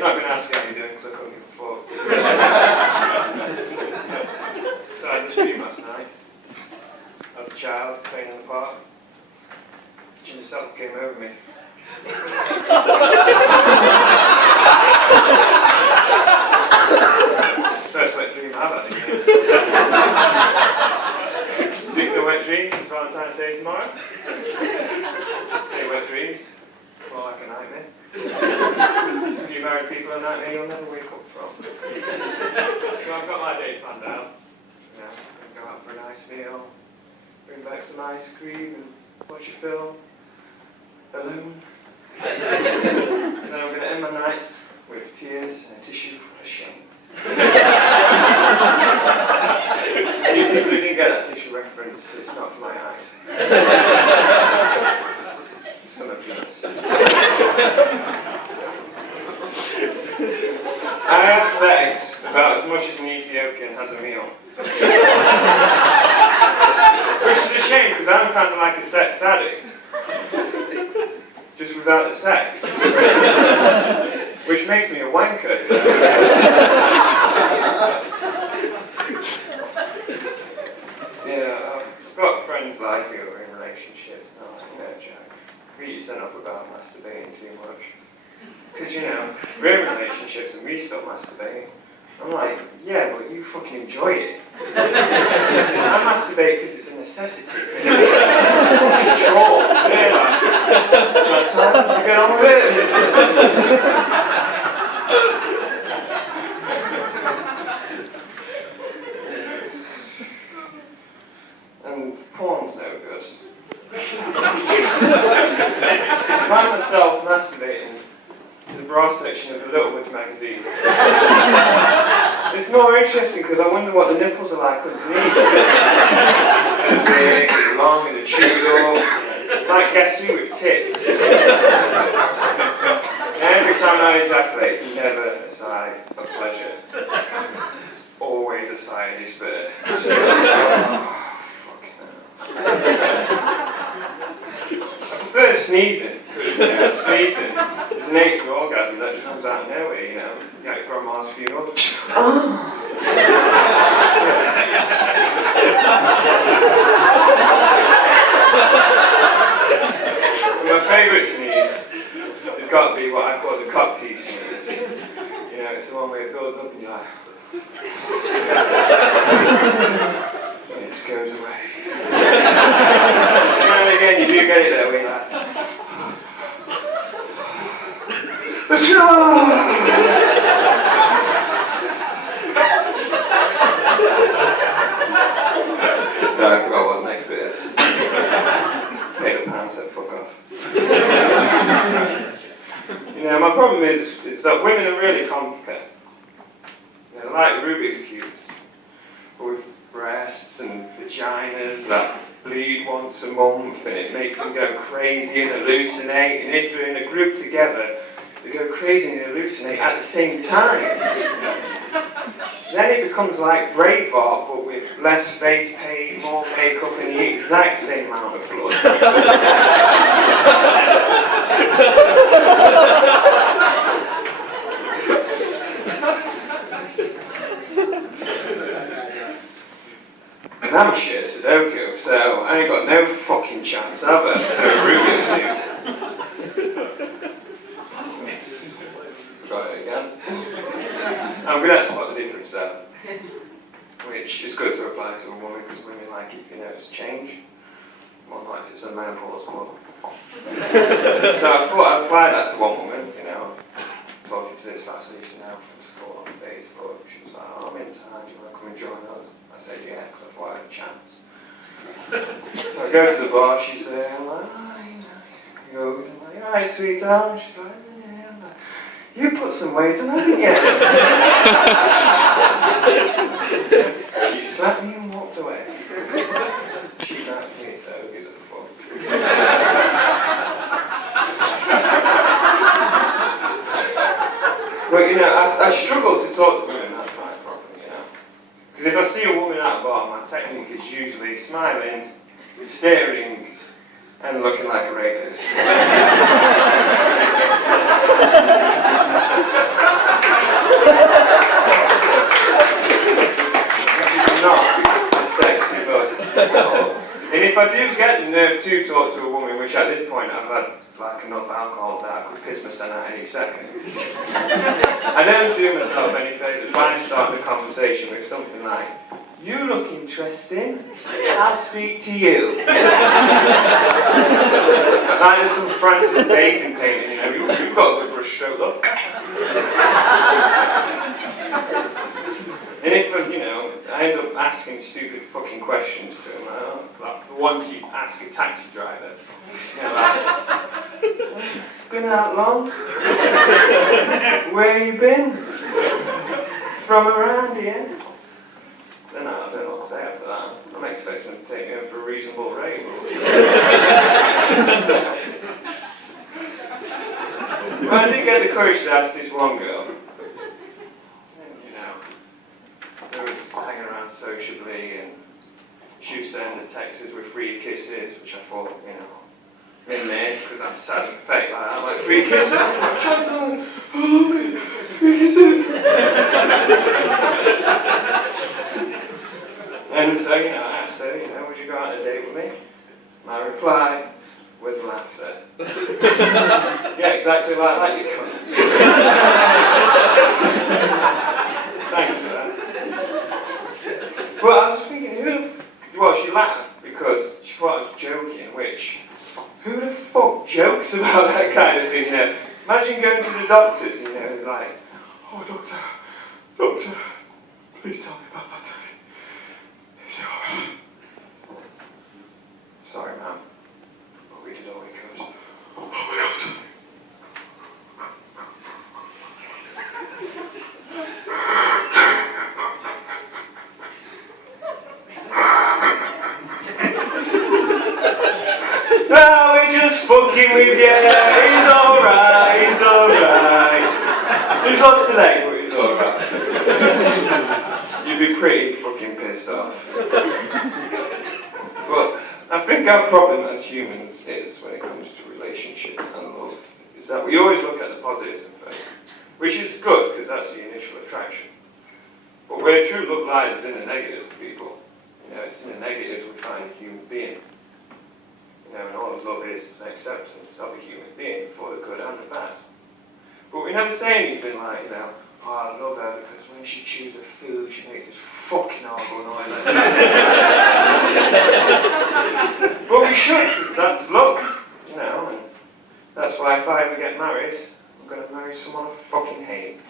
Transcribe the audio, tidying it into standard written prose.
not going to ask you how you're doing because I couldn't give a fuck. So I had this dream last night. I was a child playing in the park. Jimmy Self came over me. First wet dream I've had in years. Speaking of wet dreams, it's Valentine's Day tomorrow. Say wet dreams, more like a nightmare. If you married people a nightmare you'll never wake up from. So I've got my day planned out. You know, I'm going to go out for a nice meal, bring back some ice cream and watch a film alone. And then I'm going to end my night with tears and a tissue full of shame. You people who didn't get that tissue reference, it's not for my eyes. It's for my peanuts. I have sex about as much as an Ethiopian has a meal. Which is a shame, because I'm kind of like a sex addict. Just without the sex. Which makes me a wanker. Yeah, I've got friends like you who are in relationships. And I'm like, no, Jack, we used to up about masturbating too much. Because, you know, we're in relationships and we stop masturbating. I'm like, yeah, but you fucking enjoy it. I masturbate because it's a necessity. Control. Yeah, like time to get on with it. And porn's no good. I find myself masturbating to the bra section of the Little Woods magazine. It's more interesting because I wonder what the nipples are like underneath. They're big, they're long, and they're chewed up. It's like Guess Who with tits. Every time I ejaculate, it's never a sigh of pleasure. It's always a sigh of despair. I prefer sneezing. Sneezing is an ache for orgasm that just comes out of nowhere, you know. You got your grandma's funeral. My favourite sneeze has got to be what I call the cock teeth sneeze. You know, it's the one where it builds up and you're like... and it just goes away. And again, you do get it there where you're like... No, I forgot what the next bit is. Take the pound, said fuck off. You know, my problem is that women are really complicated. You know, they're like Rubik's Cubes, but with breasts and vaginas that bleed once a month, and it makes them go crazy and hallucinate, and if they're in a group together, they go crazy and hallucinate at the same time. Then it becomes like Braveheart, but with less face paint, more makeup, and the exact same amount of blood. And I'm shit at Sudoku, so I ain't got no fucking chance ever to do a Rubik's Cube. Got it again. I'm going to spot the difference there, which is good to apply to a woman because women like it, you know, it's change. More like it's a menopause club. So I thought I'd apply that to one woman, you know. Talking to this last Lisa now from school on Facebook. She was like, oh, I'm in town, do you want to come and join us? I said, yeah, because I thought I had a chance. So I go to the bar, she's there, I'm like, oh, you know, he goes, I'm like, alright, sweetheart. She's like, yeah, I'm like, you put some weight on, haven't you? She slapped me and walked away. She knocked me, so who gives a fuck? But you know, I struggle to talk to women that night properly, you know. Because if I see a woman at a bar, my technique is usually smiling, staring, and looking like a rapist. thought that I could piss my son out any second. I don't do myself any favours when I start the conversation with something like, "You look interesting, I'll speak to you." Like there's some Francis Bacon painting, you know, you've got a good brush stroke, look. And if, you know, I end up asking stupid fucking questions to him, like the ones you ask a taxi driver. You know, like, "Been out long? Where you been? From around here?" Then I don't know what to say after that. I'm expecting them to take me in for a reasonable rate. Well, I did get the courage to ask this one girl. You know, they were hanging around sociably, and she was sending the texts with free kisses, which I thought, you know, in there, because I'm sad and fake like that. I'm like, "Free kisses? Free kisses!" And so, you know, I asked her, you know, "Would you go on a date with me?" My reply was laughter. "Yeah, exactly like that, you cunt." Thanks for that. Well, I was just thinking, well, she laughed because she thought I was joking, which, who the fuck jokes about that kind of thing, you know? Imagine going to the doctors, you know, like, "Oh, doctor, please tell me about that day. Is it alright?" "Sorry, ma'am, but we did all we could." "Oh my God." "No, we're just fucking with you. He's alright, he's alright. He's lost a leg, but he's alright." You'd be pretty fucking pissed off. But I think our problem as humans is, when it comes to relationships and love, is that we always look at the positives and things, which is good, because that's the initial attraction. But where true love lies is in the negatives of people. You know, it's in the negatives we find a human being. You know, and all of love is an acceptance of a human being for the good and the bad. But we never say anything like, you know, "Oh, I love her because when she chews her food, she makes this fucking horrible noise." But we should, because that's love, you know, and that's why if I ever get married, I'm going to marry someone I fucking hate.